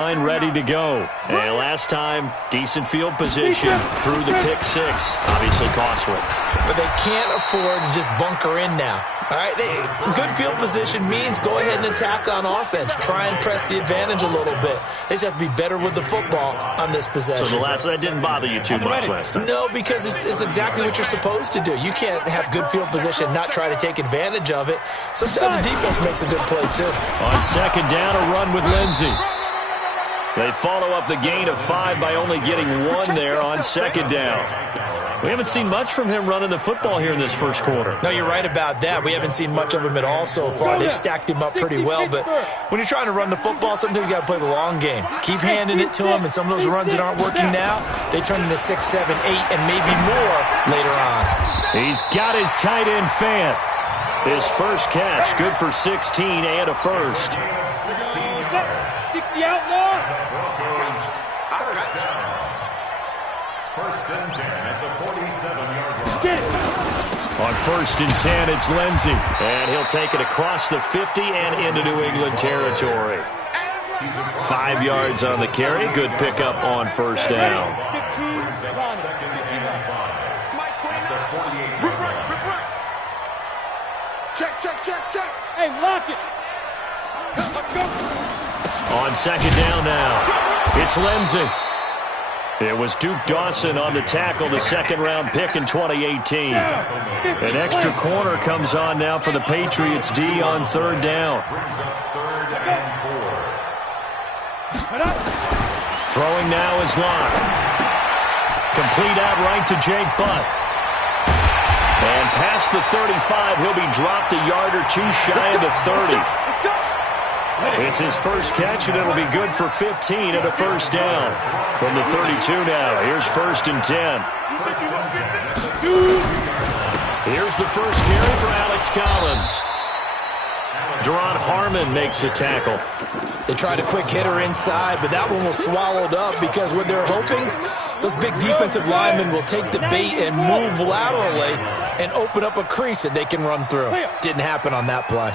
ready to go. And last time, decent field position through the pick six. Obviously costly. But they can't afford to just bunker in now. All right, good field position means go ahead and attack on offense. Try and press the advantage a little bit. They just have to be better with the football on this possession. So that didn't bother you too much last time? No, because it's exactly what you're supposed to do. You can't have good field position and not try to take advantage of it. Sometimes the defense makes a good play, too. On second down, a run with Lindsey. They follow up the gain of 5 by only getting 1 there on second down. We haven't seen much from him running the football here in this first quarter. No, you're right about that. We haven't seen much of him at all so far. They've stacked him up pretty well, but when you're trying to run the football, sometimes you got to play the long game. Keep handing it to him, and some of those runs that aren't working now, they turn into 6, 7, 8, and maybe more later on. He's got his tight end Fant. His first catch, good for 16 and a first. 60 outlaw. First and 10 at the 47-yard line. On first and 10, it's Lindsey. And he'll take it across the 50 and into New England territory. 5 yards on the carry. Good pickup on first down. Check. Hey, lock it. Go. On second down now, it's Lindsey. It was Duke Dawson on the tackle, the second-round pick in 2018. An extra corner comes on now for the Patriots D on third down. Throwing now is Locke. Complete out right to Jake Butt. And past the 35, he'll be dropped a yard or two shy of the 30. It's his first catch, and it'll be good for 15 at a first down. From the 32 now, here's first and 10. Here's the first carry for Alex Collins. Deron Harmon makes the tackle. They tried a quick hitter inside, but that one was swallowed up because what they're hoping, those big defensive linemen will take the bait and move laterally and open up a crease that they can run through. Didn't happen on that play.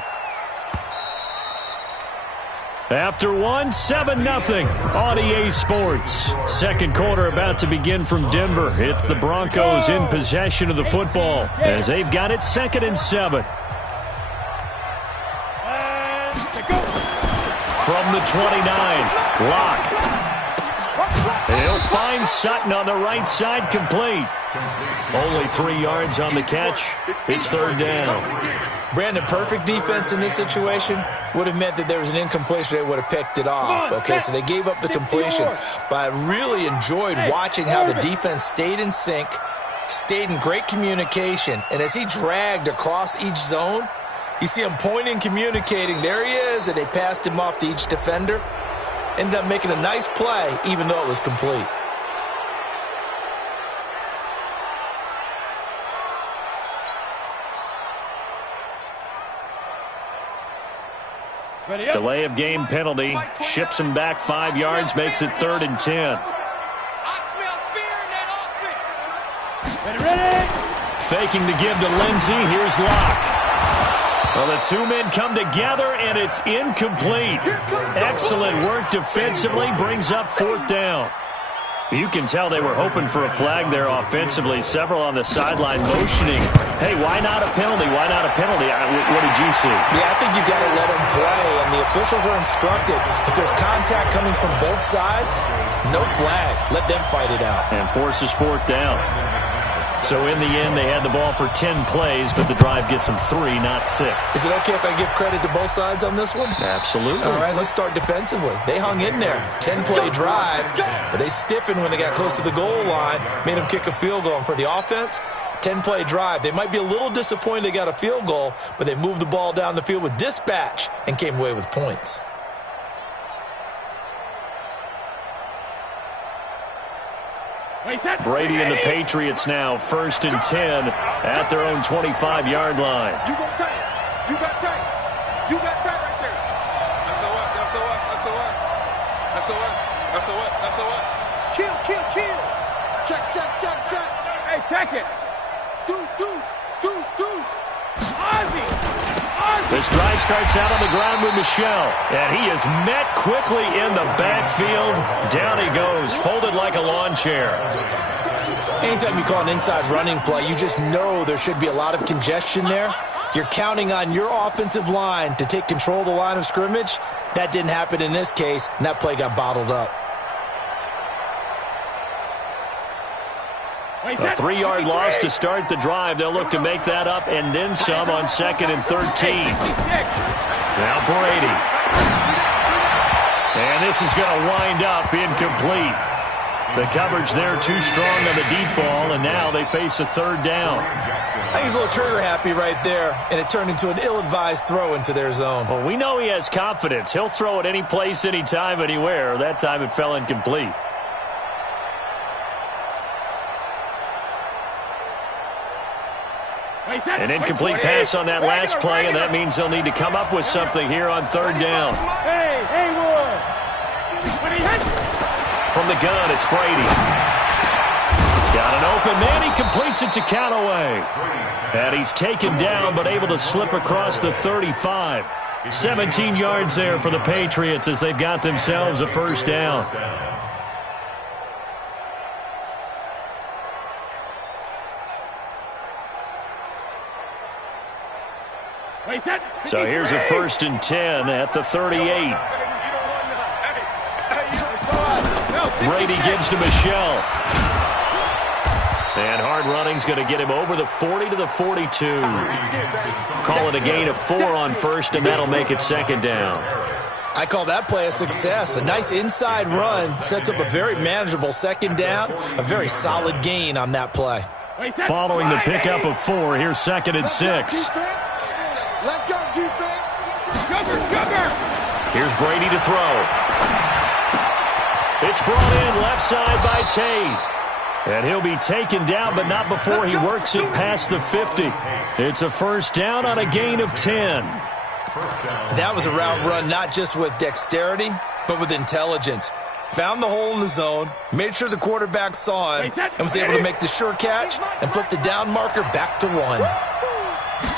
After 7-0 on EA Sports. Second quarter about to begin from Denver. It's the Broncos in possession of the football as they've got it 2nd and 7. From the 29, Locke. He'll find Sutton on the right side, complete. Only 3 yards on the catch. It's third down. Brandon, perfect defense in this situation would have meant that there was an incompletion. They would have picked it off. Okay, so they gave up the completion. But I really enjoyed watching how the defense stayed in sync, stayed in great communication, and as he dragged across each zone, you see him pointing, communicating. There he is, and they passed him off to each defender. Ended up making a nice play, even though it was complete. Delay of game penalty. Ships him back 5 yards, makes it 3rd and 10. I smell fear in that offense. Ready? Faking the give to Lindsey. Here's Locke. Well, the two men come together, and it's incomplete. Excellent work defensively. Brings up 4th down. You can tell they were hoping for a flag there offensively. Several on the sideline motioning. Hey, why not a penalty? Why not a penalty? What did you see? Yeah, I think you've got to let them play, and the officials are instructed. If there's contact coming from both sides, no flag. Let them fight it out. And forces 4th down. So in the end, they had the ball for 10 plays, but the drive gets them 3, not 6. Is it okay if I give credit to both sides on this one? Absolutely. All right, let's start defensively. They hung in there. 10-play drive, but they stiffened when they got close to the goal line, made them kick a field goal. And for the offense, 10-play drive. They might be a little disappointed they got a field goal, but they moved the ball down the field with dispatch and came away with points. Brady and the Patriots now 1st and 10 at their own 25-yard line. You got tight. You got tight. You got tight right there. That's us. Kill. Check. Hey, check it. Deuce. Ozzy. This drive starts out on the ground with Michel, and he is met quickly in the backfield. Down he goes, folded like a lawn chair. Anytime you call an inside running play, you just know there should be a lot of congestion there. You're counting on your offensive line to take control of the line of scrimmage. That didn't happen in this case, and that play got bottled up. A 3-yard loss to start the drive. They'll look to make that up and then some on 2nd and 13. Now Brady. And this is going to wind up incomplete. The coverage there too strong on the deep ball, and now they face a 3rd down. I think he's a little trigger happy right there, and it turned into an ill-advised throw into their zone. Well, we know he has confidence. He'll throw it any place, anytime, anywhere. That time it fell incomplete. An incomplete pass on that last play, and that means they'll need to come up with something here on 3rd down. From the gun, it's Brady. He's got an open man. He completes it to Callaway. And he's taken down, but able to slip across the 35. 17 yards there for the Patriots as they've got themselves a 1st down. So here's a 1st and 10 at the 38. Brady gives to Michel. And hard running's going to get him over the 40 to the 42. Call it a gain of 4 on 1st, and that'll make it 2nd down. I call that play a success. A nice inside run sets up a very manageable 2nd down. A very solid gain on that play. Following the pickup of 4, here's 2nd and 6. Let's go, defense. Cover. Here's Brady to throw. It's brought in left side by Tate. And he'll be taken down, but not before he works it past the 50. It's a 1st down on a gain of 10. That was a route run not just with dexterity, but with intelligence. Found the hole in the zone, made sure the quarterback saw him, and was able to make the sure catch and flip the down marker back to 1.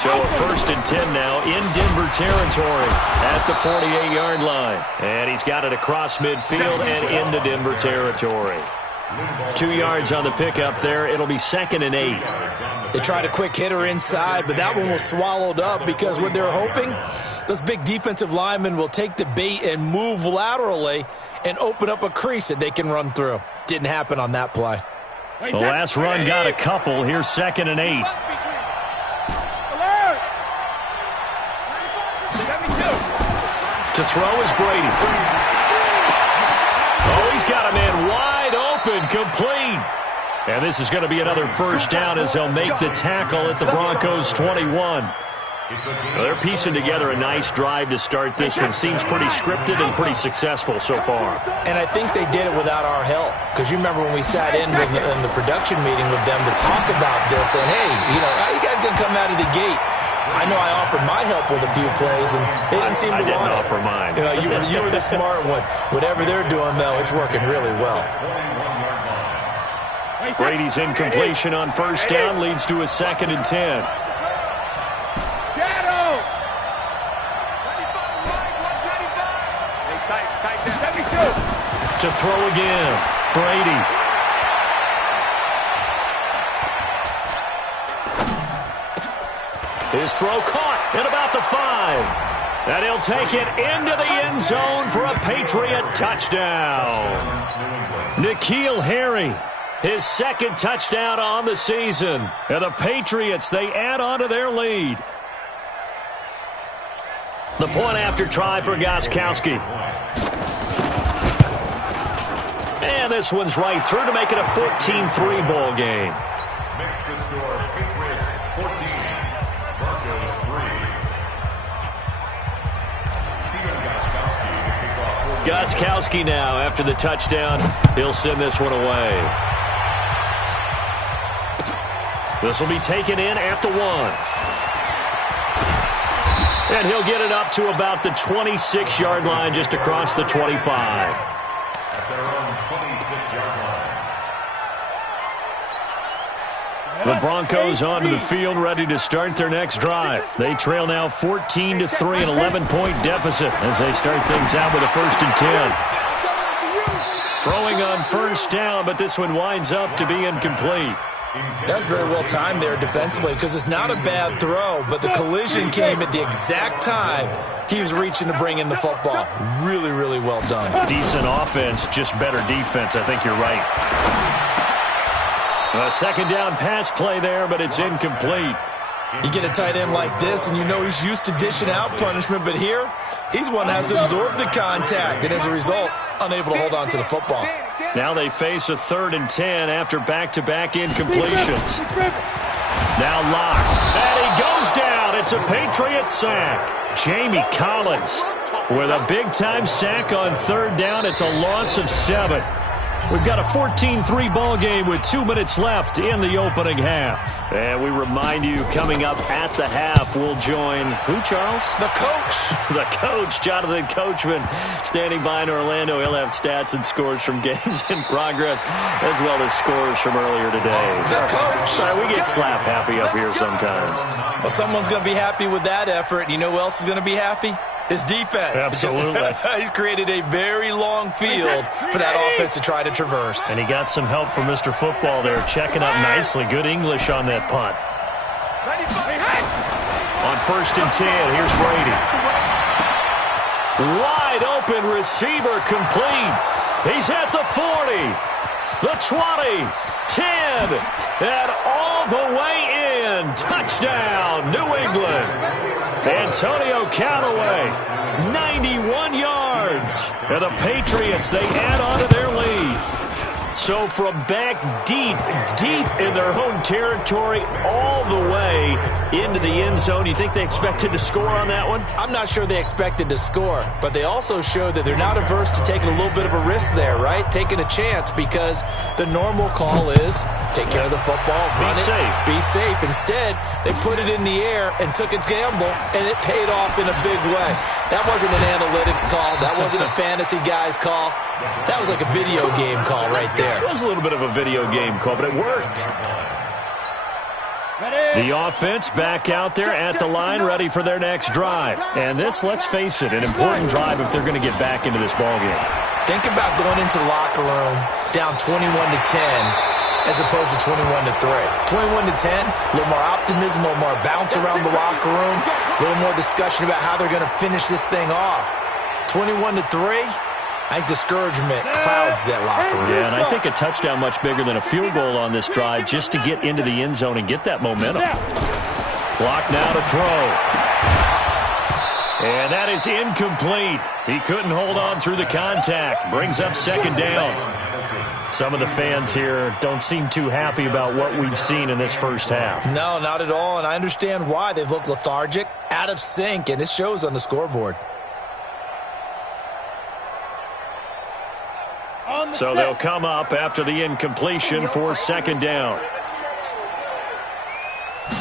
So a 1st and 10 now in Denver territory at the 48-yard line. And he's got it across midfield and into Denver territory. 2 yards on the pickup there. It'll be 2nd and 8. They tried a quick hitter inside, but that one was swallowed up because what they're hoping, those big defensive linemen will take the bait and move laterally and open up a crease that they can run through. Didn't happen on that play. The last run got a couple. Here's 2nd and 8. To throw is Brady. Oh, he's got a man wide open, complete. And this is going to be another 1st down as they'll make the tackle at the Broncos' 21. Well, they're piecing together a nice drive to start this one. Seems pretty scripted and pretty successful so far. And I think they did it without our help. Because you remember when we sat in the production meeting with them to talk about this, and hey, how you guys going to come out of the gate? I know I offered my help with a few plays, and they didn't seem to want it. I didn't offer mine. You were the smart one. Whatever they're doing, though, it's working really well. Brady's incompletion on 1st down leads to a 2nd and 10. To throw again, Brady. His throw caught at about the 5. And he'll take it into the end zone for a Patriot touchdown. N'Keal Harry, his 2nd touchdown on the season. And the Patriots, they add on to their lead. The point after try for Gostkowski. And this one's right through to make it a 14-3 ball game. Makes the score Patriots 14, Broncos 3. Gostkowski now after the touchdown. He'll send this one away. This will be taken in at the 1. And he'll get it up to about the 26-yard line just across the 25. At their own 26-yard line. The Broncos onto the field, ready to start their next drive. They trail now 14-3, an 11-point deficit as they start things out with a 1st and 10. Throwing on 1st down, but this one winds up to be incomplete. That's very well timed there defensively because it's not a bad throw, but the collision came at the exact time he was reaching to bring in the football. Really, really well done. Decent offense, just better defense. I think you're right. A 2nd down pass play there, but it's incomplete. You get a tight end like this, and you know he's used to dishing out punishment, but here, he's one that has to absorb the contact, and as a result, unable to hold on to the football. Now they face a 3rd and 10 after back-to-back incompletions. Now Locke. And he goes down. It's a Patriot sack. Jamie Collins with a big-time sack on 3rd down. It's a loss of 7. We've got a 14-3 ball game with 2 minutes left in the opening half. And we remind you, coming up at the half, we'll join who, Charles? The coach. The coach, Jonathan Coachman, standing by in Orlando. He'll have stats and scores from games in progress, as well as scores from earlier today. The coach. Sorry, we get slap happy up here sometimes. Well, someone's going to be happy with that effort. You know who else is going to be happy? His defense. Absolutely. He's created a very long field for that offense to try to traverse. And he got some help from Mr. Football there, checking up nicely. Good English on that punt. On 1st and 10, here's Brady. Wide open receiver complete. He's at the 40, the 20, 10, and all the way in. Touchdown, New England. Antonio Callaway, 91 yards. And the Patriots, they add on to their lead. So from back deep in their own territory, all the way into the end zone, you think they expected to score on that one? I'm not sure they expected to score, but they also showed that they're not averse to taking a little bit of a risk there, right? Taking a chance, because the normal call is take care of the football, run it, be safe. Instead, they put it in the air and took a gamble, and it paid off in a big way. That wasn't an analytics call. That wasn't a fantasy guy's call. That was like a video game call right there. It was a little bit of a video game call, but it worked. The offense back out there at the line, ready for their next drive. And this, let's face it, an important drive if they're going to get back into this ballgame. Think about going into the locker room down 21-10 as opposed to 21-3. 21-10, a little more optimism, a little more bounce around the locker room, a little more discussion about how they're going to finish this thing off. 21-3. I think discouragement clouds that locker room. Yeah, and I think a touchdown much bigger than a field goal on this drive just to get into the end zone and get that momentum. Block now to throw. And that is incomplete. He couldn't hold on through the contact. Brings up 2nd down. Some of the fans here don't seem too happy about what we've seen in this first half. No, not at all, and I understand why. They've looked lethargic, out of sync, and it shows on the scoreboard. So they'll come up after the incompletion for 2nd down.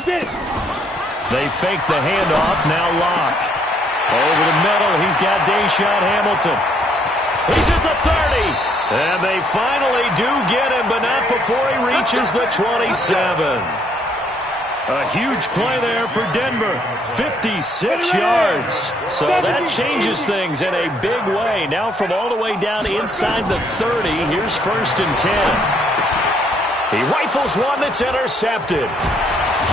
They fake the handoff. Now Locke. Over the middle, he's got Deshaun Hamilton. He's at the 30. And they finally do get him, but not before he reaches the 27. A huge play there for Denver. 56 yards. So that changes things in a big way. Now from all the way down inside the 30, here's 1st and 10. He rifles one that's intercepted.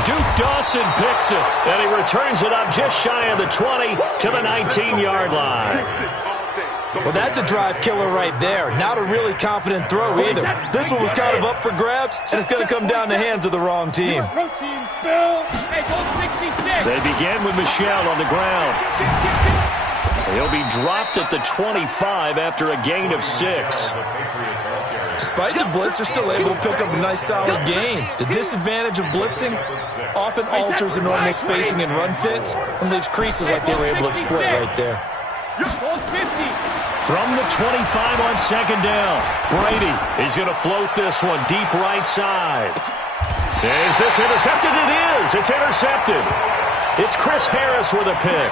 Duke Dawson picks it, and he returns it up just shy of the 20 to the 19-yard line. Well, that's a drive killer right there. Not a really confident throw either. This one was kind of up for grabs, and it's going to come down the hands of the wrong team. They begin with Michel on the ground. He'll be dropped at the 25 after a gain of 6. Despite the blitz, they're still able to pick up a nice solid gain. The disadvantage of blitzing often alters the normal spacing and run fits and leaves creases like they were able to exploit right there. From the 25 on 2nd down, Brady, he's going to float this one deep right side. Is this intercepted? It is. It's intercepted. It's Chris Harris with a pick.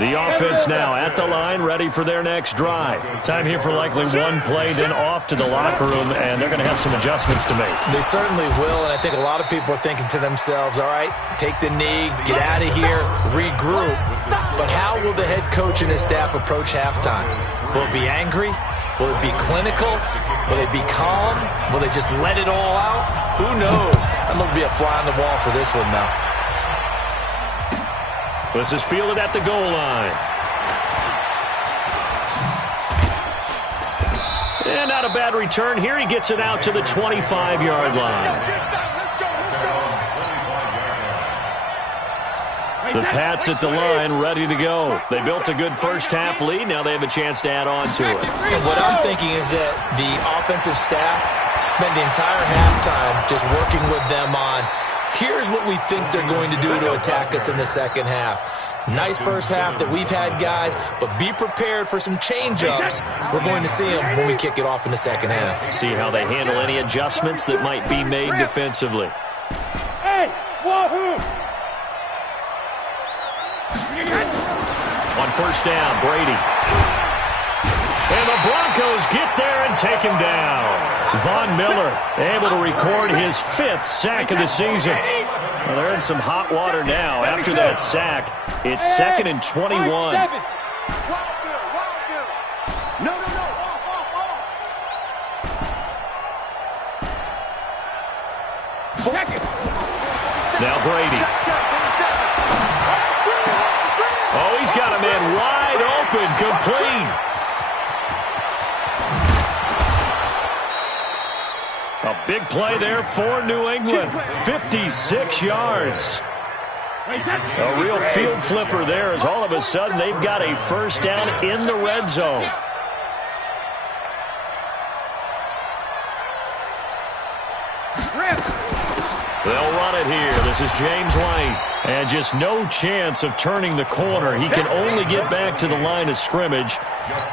The offense now at the line, ready for their next drive. Time here for likely one play, then off to the locker room, and they're going to have some adjustments to make. They certainly will, and I think a lot of people are thinking to themselves, all right, take the knee, get out of here, regroup. But how will the head coach and his staff approach halftime? Will it be angry? Will it be clinical? Will they be calm? Will they just let it all out? Who knows? I'm going to be a fly on the wall for this one, though. This is fielded at the goal line. And not a bad return here. He gets it out to the 25-yard line. The Pats at the line, ready to go. They built a good first-half lead. Now they have a chance to add on to it. And what I'm thinking is that the offensive staff spent the entire halftime just working with them on, here's what we think they're going to do to attack us in the second half. Nice first half that we've had, guys, but be prepared for some change-ups. We're going to see them when we kick it off in the second half. See how they handle any adjustments that might be made defensively. Hey, wahoo! On first down, Brady. And the Broncos get there and take him down. Von Miller able to record his 5th sack of the season. Well, they're in some hot water now. After that sack, it's 2nd and 21. No. Now Brady. Oh, he's got a man wide open, complete. A big play there for New England. 56 yards. A real field flipper there as all of a sudden they've got a first down in the red zone. They'll run it here. This is James White. And just no chance of turning the corner. He can only get back to the line of scrimmage.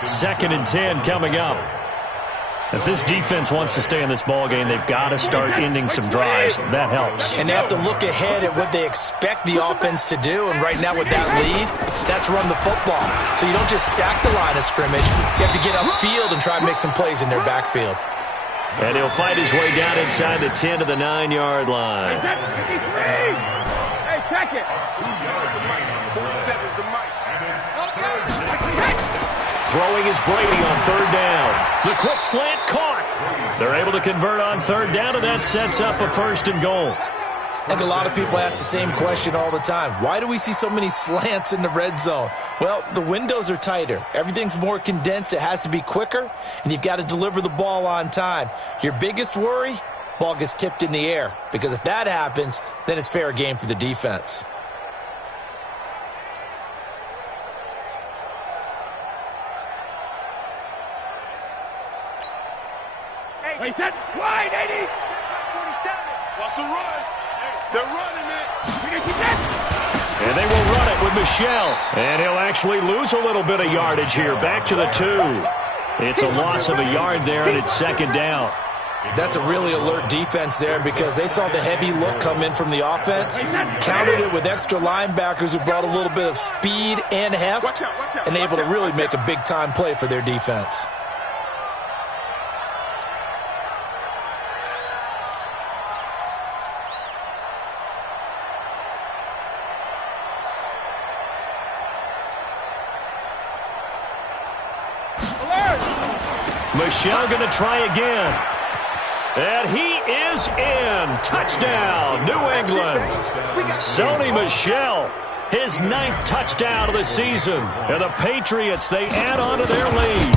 2nd and 10 coming up. If this defense wants to stay in this ballgame, they've got to start ending some drives. That helps. And they have to look ahead at what they expect the offense to do. And right now with that lead, that's run the football. So you don't just stack the line of scrimmage. You have to get upfield and try and make some plays in their backfield. And he'll fight his way down inside the 10 to the 9-yard line. Hey, check it. 47 is the mic. Throwing is Brady on third down. The quick slant caught. They're able to convert on third down, and that sets up a 1st and goal. I think a lot of people ask the same question all the time. Why do we see so many slants in the red zone? Well, the windows are tighter. Everything's more condensed. It has to be quicker, and you've got to deliver the ball on time. Your biggest worry? Ball gets tipped in the air, because if that happens, then it's fair game for the defense. Hey, set wide, 80. 47. What's the run? They're running it. And they will run it with Michel. And he'll actually lose a little bit of yardage here. Back to the 2. It's a loss of a yard there, and it's 2nd down. That's a really alert defense there because they saw the heavy look come in from the offense, countered it with extra linebackers who brought a little bit of speed and heft, and able to really make a big-time play for their defense. Michel going to try again. And he is in. Touchdown, New England. Sony Michel, his 9th touchdown of the season. And the Patriots, they add on to their lead.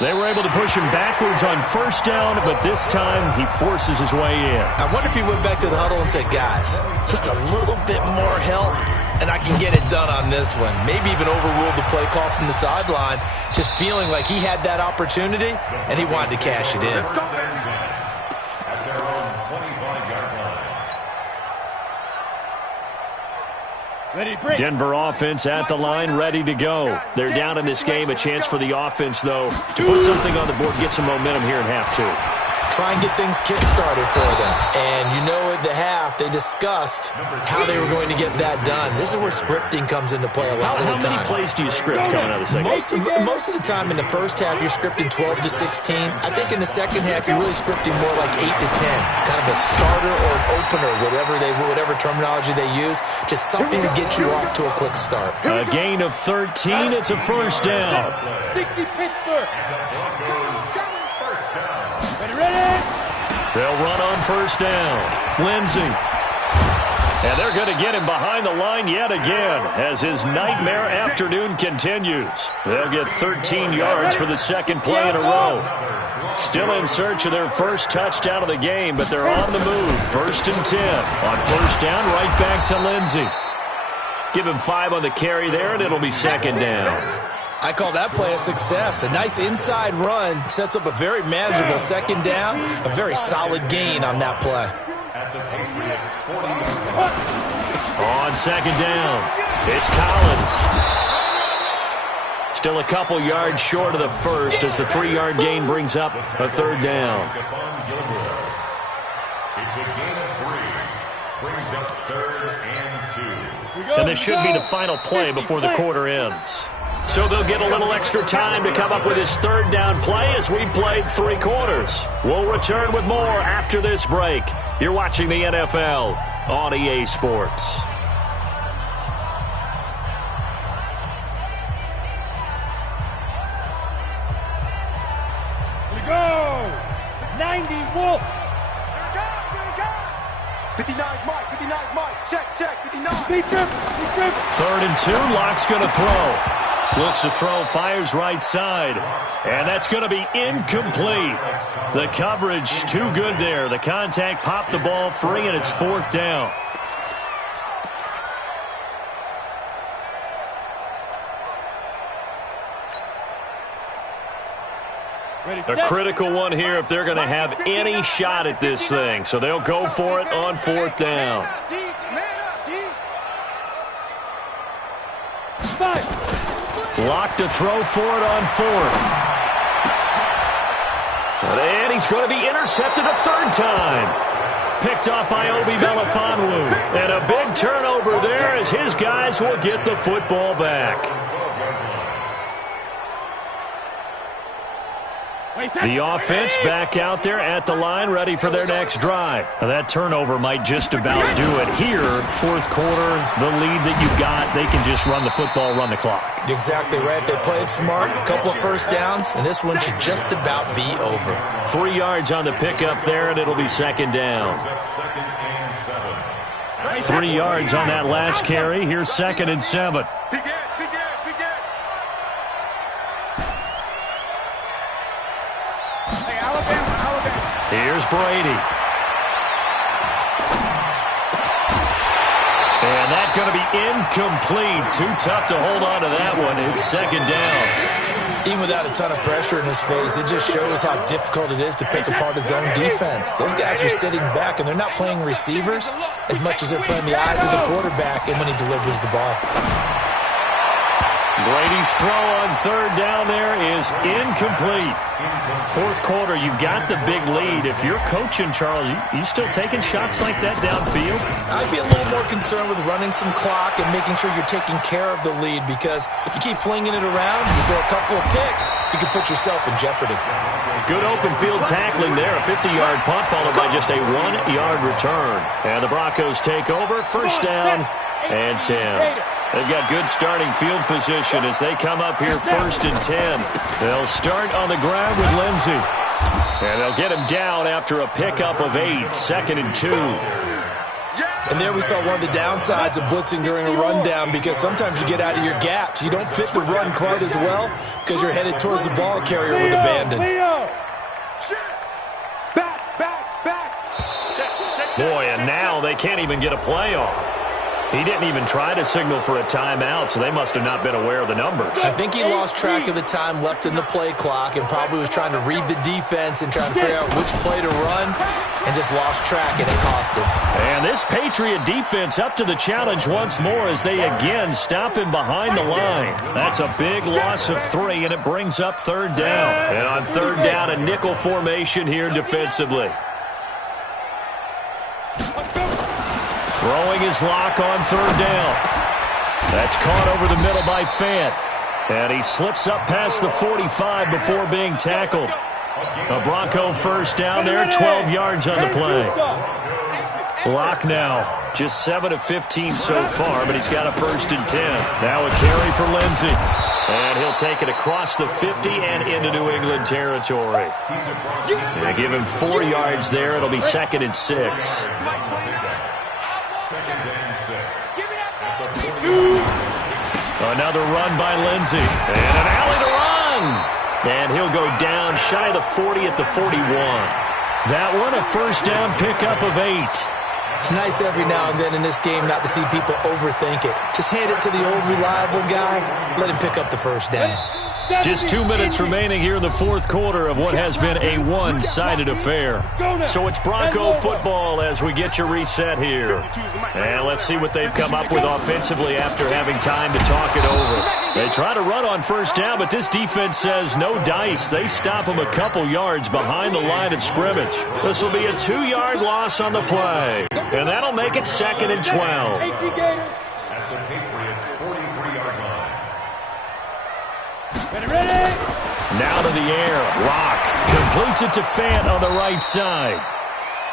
They were able to push him backwards on first down, but this time he forces his way in. I wonder if he went back to the huddle and said, guys, just a little bit more help, and I can get it done on this one. Maybe even overruled the play call from the sideline, just feeling like he had that opportunity, and he wanted to cash it in. At their own 25-yard line. Denver offense at the line, ready to go. They're down in this game. A chance for the offense, though, to put something on the board, get some momentum here in half 2. try and get things kick-started for them. And you know at the half, they discussed how they were going to get that done. This is where scripting comes into play a lot of the time. How many plays do you script coming out of the second? Most of the time in the first half, you're scripting 12 to 16. I think in the second half, you're really scripting more like 8 to 10. Kind of a starter or an opener, whatever terminology they use. Just something to get you off to a quick start. A gain of 13. It's a first down. 60 Pittsburgh. Ready? They'll run on first down. Lindsey. And they're going to get him behind the line yet again as his nightmare afternoon continues. They'll get 13 yards for the second play in a row. Still in search of their first touchdown of the game, but they're on the move. First and 10. On first down, right back to Lindsey. Give him 5 on the carry there, and it'll be second down. I call that play a success. A nice inside run sets up a very manageable second down. A very solid gain on that play. On second down, it's Collins. Still a couple yards short of the first as the 3-yard gain brings up a third down. It's a gain of 3. Brings up 3rd and 2. And this should be the final play before the quarter ends. So they'll get a little extra time to come up with his third down play as we played 3 quarters. We'll return with more after this break. You're watching the NFL on EA Sports. Here we go. 90 Wolf. Here we go. 59 Mike. Check. 59. Third and 2. Lock's going to throw. Looks to throw, fires right side. And that's going to be incomplete. The coverage too good there. The contact popped the ball free, and it's fourth down. A critical one here if they're going to have any shot at this thing. So they'll go for it on fourth down. Lock to throw for it on fourth. And he's going to be intercepted a third time. Picked off by Obi Melifonwu. And a big turnover there as his guys will get the football back. The offense back out there at the line, ready for their next drive. Now that turnover might just about do it here. Fourth quarter, the lead that you've got, they can just run the football, run the clock. Exactly right. They played smart, a couple of first downs, and this one should just about be over. 3 yards on the pickup there, and it'll be second down. 3 yards on that last carry. Here's second and 7. Here's Brady. And that's going to be incomplete. Too tough to hold on to that one. It's second down. Even without a ton of pressure in his face, it just shows how difficult it is to pick apart his own defense. Those guys are sitting back, and they're not playing receivers as much as they're playing the eyes of the quarterback and when he delivers the ball. Brady's throw on third down there is incomplete. Fourth quarter, you've got the big lead. If you're coaching, Charles, you still taking shots like that downfield? I'd be a little more concerned with running some clock and making sure you're taking care of the lead, because you keep flinging it around, you throw a couple of picks, you can put yourself in jeopardy. Good open field tackling there. A 50-yard punt followed by just a 1-yard return. And the Broncos take over. First down and 10. They've got good starting field position as they come up here first and 10. They'll start on the ground with Lindsey. And they'll get him down after a pickup of 8. Second and 2. And there we saw one of the downsides of blitzing during a rundown, because sometimes you get out of your gaps. You don't fit the run quite as well because you're headed towards the ball carrier with abandon. Back. Boy, and now they can't even get a play off. He didn't even try to signal for a timeout, so they must have not been aware of the numbers. I think he lost track of the time left in the play clock and probably was trying to read the defense and trying to figure out which play to run and just lost track, and it cost him. And this Patriot defense up to the challenge once more as they again stop him behind the line. That's a big loss of 3, and it brings up 3rd down. And on 3rd down, a nickel formation here defensively. Throwing his lock on 3rd down. That's caught over the middle by Fant. And he slips up past the 45 before being tackled. A Bronco 1st down there, 12 yards on the play. Lock now, just 7 of 15 so far, but he's got a 1st and 10. Now a carry for Lindsey. And he'll take it across the 50 and into New England territory. They give him 4 yards there. It'll be 2nd and 6. Another run by Lindsey. And an alley to run. And he'll go down shy of the 40 at the 41. That one a 1st down pickup of 8. It's nice every now and then in this game not to see people overthink it. Just hand it to the old reliable guy. Let him pick up the 1st down. Just 2 minutes remaining here in the 4th quarter of what has been a one-sided affair. So it's Bronco football as we get your reset here. And let's see what they've come up with offensively after having time to talk it over. They try to run on 1st down, but this defense says no dice. They stop them a couple yards behind the line of scrimmage. This will be a 2-yard loss on the play. And that'll make it 2nd and 12. At the Patriots' 43-yard line. Now to the air. Rock completes it to Fant on the right side.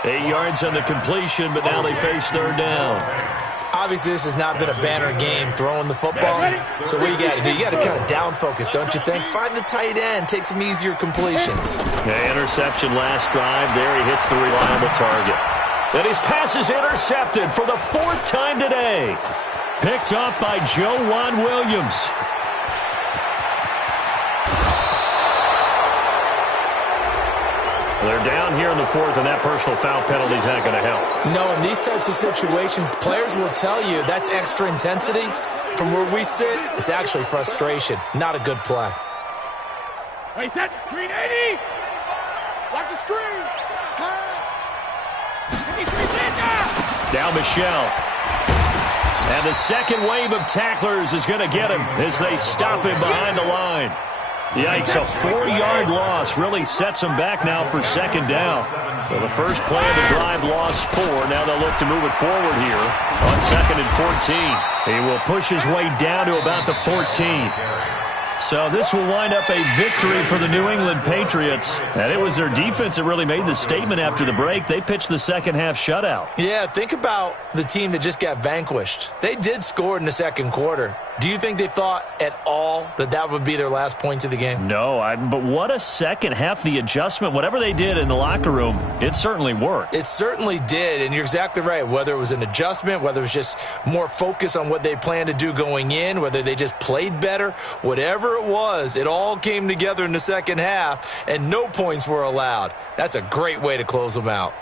8 yards on the completion, but now they face 3rd down. Obviously, this has not been a banner game throwing the football. So what you got to do, you got to kind of down focus, don't you think? Find the tight end, take some easier completions. The interception last drive. There he hits the reliable target. And his pass is intercepted for the 4th time today. Picked up by Joe Juan Williams. They're down here in the 4th, and that personal foul penalty is not going to help. No, in these types of situations, players will tell you that's extra intensity. From where we sit, it's actually frustration. Not a good play. Wait, that 380. Watch the screen. Pass. Now Michelle. And the second wave of tacklers is going to get him as they stop him behind the line. Yikes, a 4-yard loss really sets them back now for 2nd down. So the first play of the drive lost 4. Now they'll look to move it forward here on 2nd and 14. He will push his way down to about the 14. So this will wind up a victory for the New England Patriots. And it was their defense that really made the statement after the break. They pitched the second half shutout. Yeah, think about the team that just got vanquished. They did score in the 2nd quarter. Do you think they thought at all that that would be their last points of the game? No, but what a second half. The adjustment, whatever they did in the locker room, it certainly worked. It certainly did, and you're exactly right. Whether it was an adjustment, whether it was just more focus on what they planned to do going in, whether they just played better, whatever it was, it all came together in the 2nd half, and no points were allowed. That's a great way to close them out.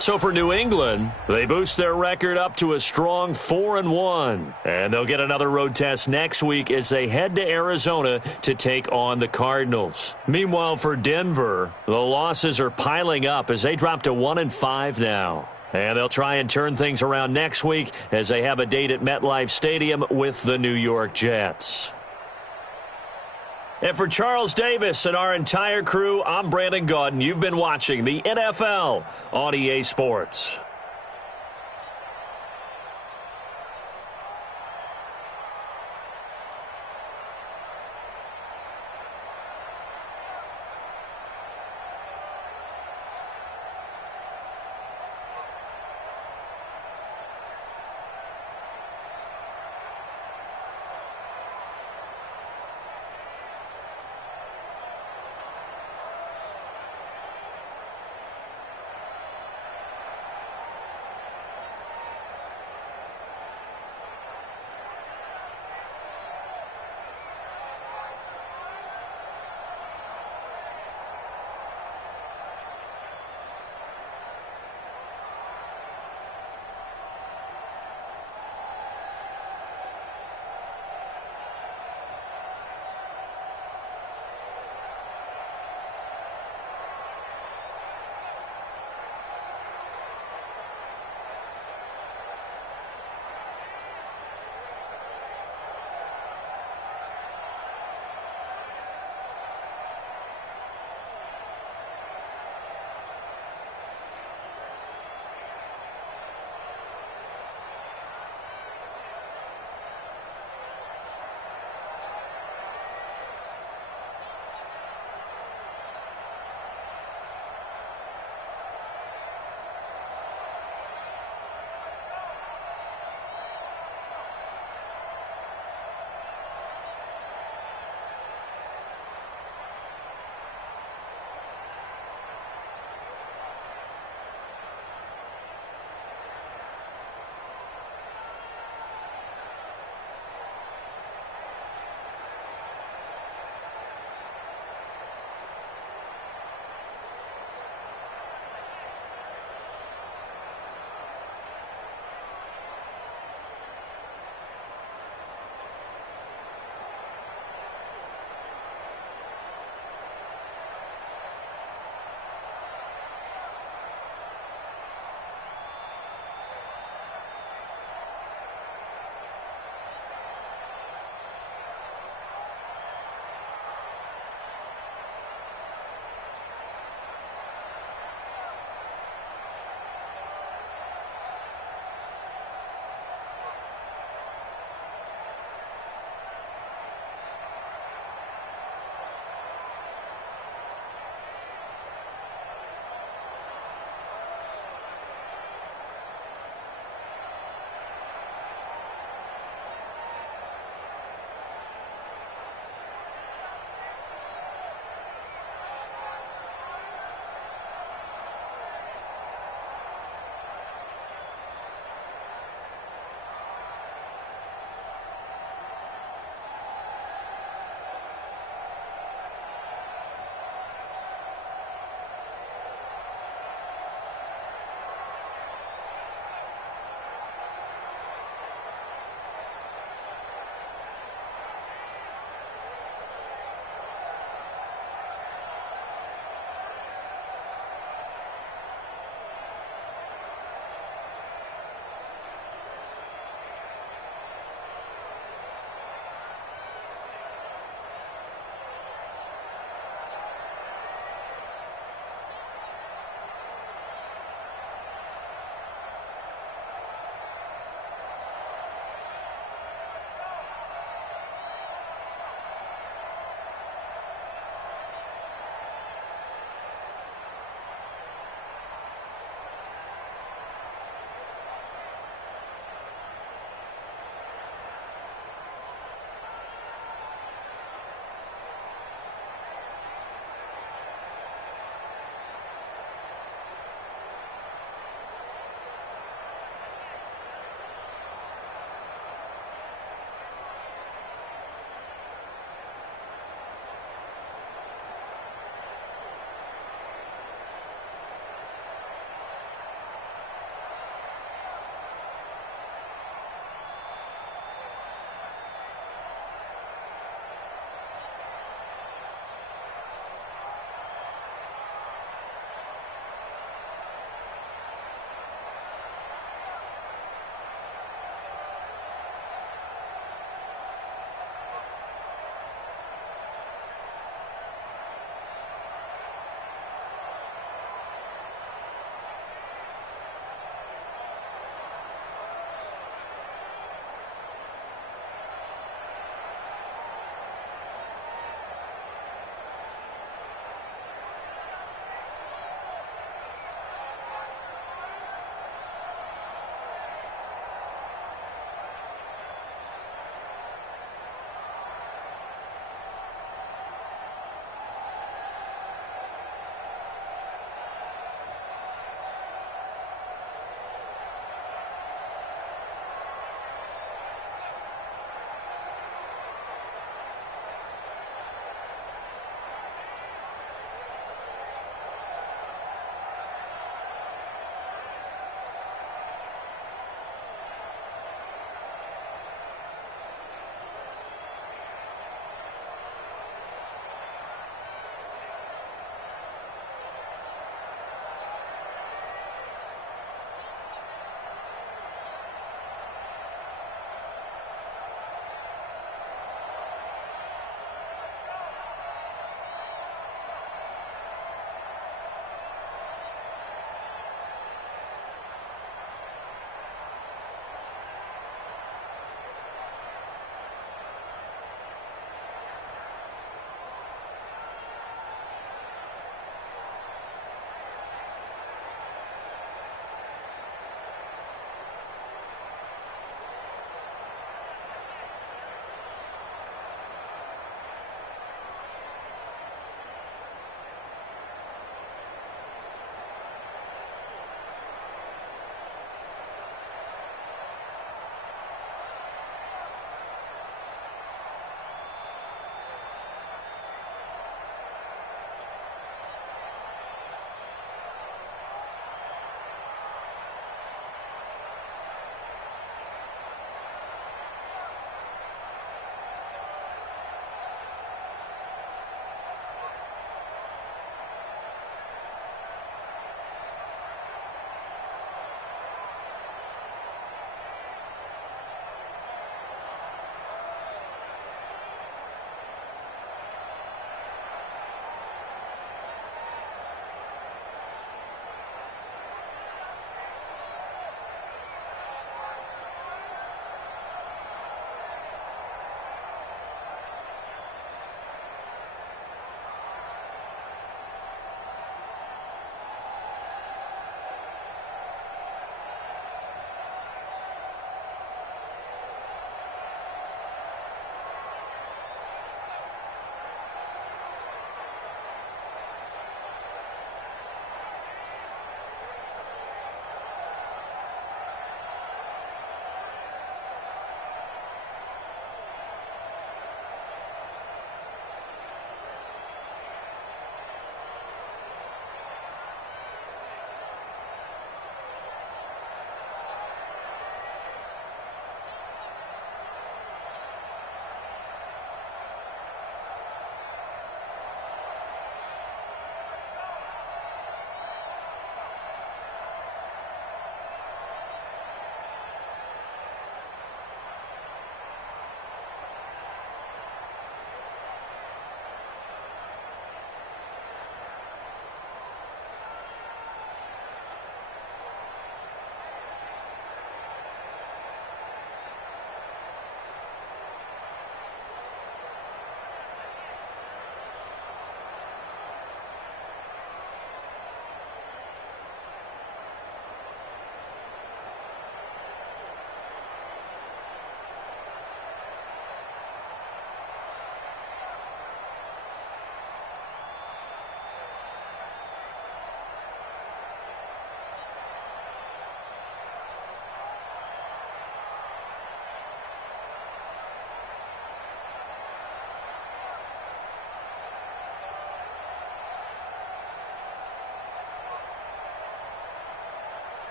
So for New England, they boost their record up to a strong 4-1. And they'll get another road test next week as they head to Arizona to take on the Cardinals. Meanwhile, for Denver, the losses are piling up as they drop to 1-5 now. And they'll try and turn things around next week as they have a date at MetLife Stadium with the New York Jets. And for Charles Davis and our entire crew, I'm Brandon Gaudin. You've been watching the NFL on EA Sports.